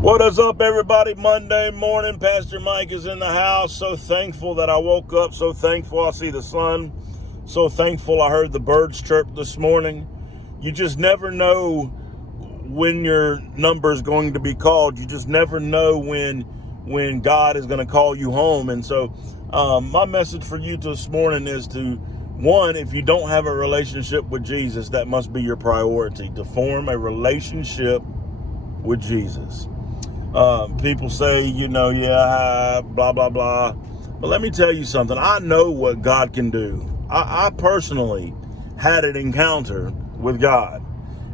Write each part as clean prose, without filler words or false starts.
What is up, everybody? Monday morning, Pastor Mike is in the house. So thankful that I woke up. So thankful I see the sun. So thankful I heard the birds chirp this morning. You just never know when your number is going to be called. You just never know when God is going to call you home. And so my message for you this morning is to, one, if you don't have a relationship with Jesus, that must be your priority, to form a relationship with Jesus. People say, blah, blah, blah. But let me tell you something. I know what God can do. I personally had an encounter with God.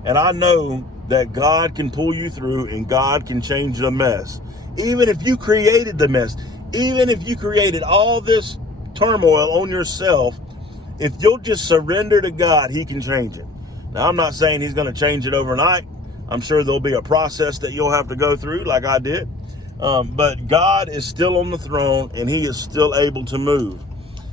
And I know that God can pull you through and God can change the mess. Even if you created the mess, even if you created all this turmoil on yourself, if you'll just surrender to God, He can change it. Now, I'm not saying He's going to change it overnight. I'm sure there'll be a process that you'll have to go through like I did. But God is still on the throne and He is still able to move.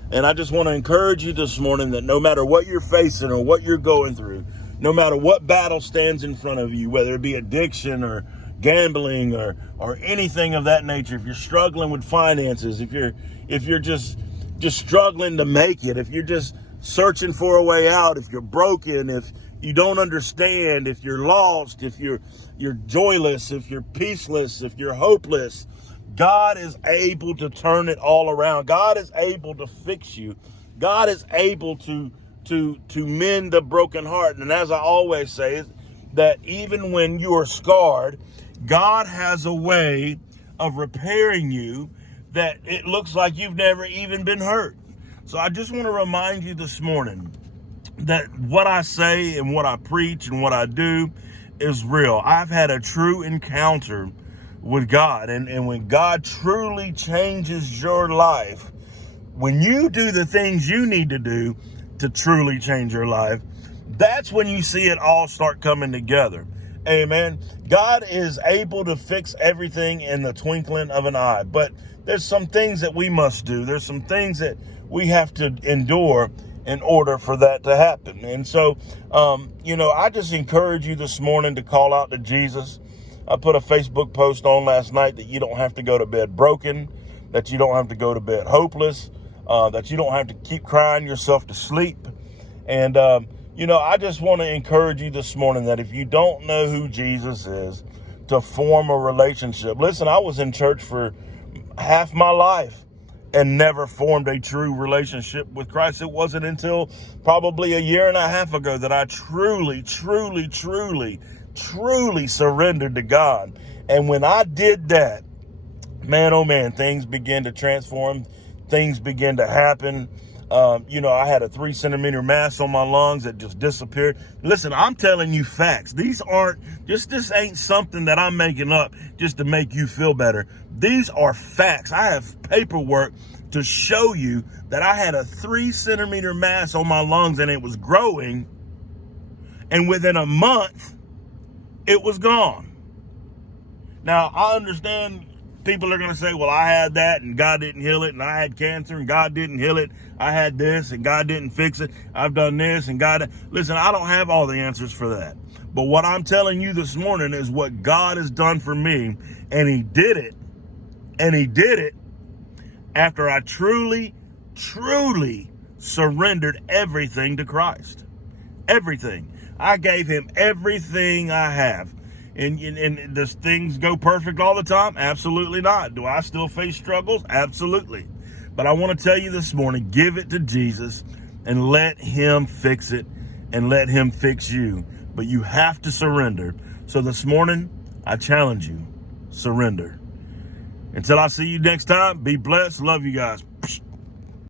And I just want to encourage you this morning that no matter what you're facing or what you're going through, no matter what battle stands in front of you, whether it be addiction or gambling or anything of that nature, if you're struggling with finances, if you're just struggling to make it, if you're just searching for a way out, if you're broken, if you don't understand, if you're lost, if you're joyless, if you're peaceless, if you're hopeless, God is able to turn it all around. God is able to fix you. God is able to mend the broken heart. And as I always say, that even when you are scarred, God has a way of repairing you that it looks like you've never even been hurt. So I just want to remind you this morning that what I say and what I preach and what I do is real. I've had a true encounter with God. And when God truly changes your life, when you do the things you need to do to truly change your life, that's when you see it all start coming together. Amen. God is able to fix everything in the twinkling of an eye. But there's some things that we must do. There's some things that we have to endure in order for that to happen. And so, I just encourage you this morning to call out to Jesus. I put a Facebook post on last night that you don't have to go to bed broken, that you don't have to go to bed hopeless, that you don't have to keep crying yourself to sleep. And, I just want to encourage you this morning that if you don't know who Jesus is, to form a relationship. Listen, I was in church for half my life and never formed a true relationship with Christ. It wasn't until probably a year and a half ago that I truly surrendered to God. And when I did that, man, oh man, things began to transform. Things began to happen. I had a 3-centimeter mass on my lungs that just disappeared. Listen, I'm telling you facts. This ain't something that I'm making up just to make you feel better. These are facts. I have paperwork to show you that I had a 3-centimeter mass on my lungs and it was growing. And within a month, it was gone. Now, I understand people are going to say, well, I had that and God didn't heal it, and I had cancer and God didn't heal it. I had this and God didn't fix it. I've done this and God... Listen, I don't have all the answers for that. But what I'm telling you this morning is what God has done for me, and He did it. And He did it after I truly surrendered everything to Christ. Everything. I gave Him everything I have. And does things go perfect all the time? Absolutely not. Do I still face struggles? Absolutely. But I want to tell you this morning, give it to Jesus and let Him fix it and let Him fix you. But you have to surrender. So this morning, I challenge you, surrender. Until I see you next time, be blessed. Love you guys.